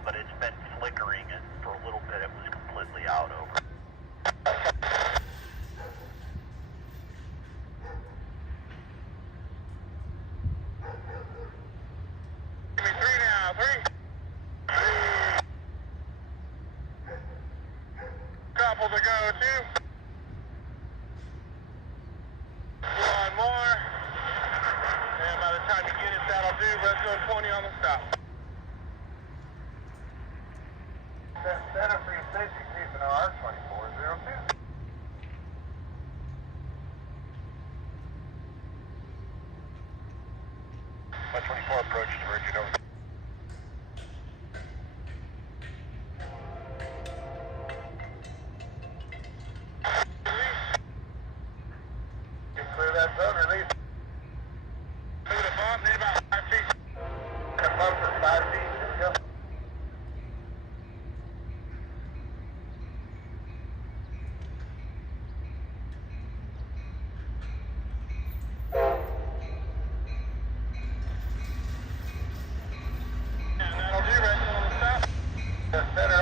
now, but it's been flickering, and for a little bit it was completely out. Over. Give me 3 now, 3. Couple to go, 2. 1 more. And by the time you get it, that'll do. Red zone 20 on the stop. Center for your safety, keeping our R2402. My 24 approach to Virgin over. Clear that zone, release. Look at the bump, need about 5 feet. The bump is 5 feet, go. And that'll do, right on the stop. The center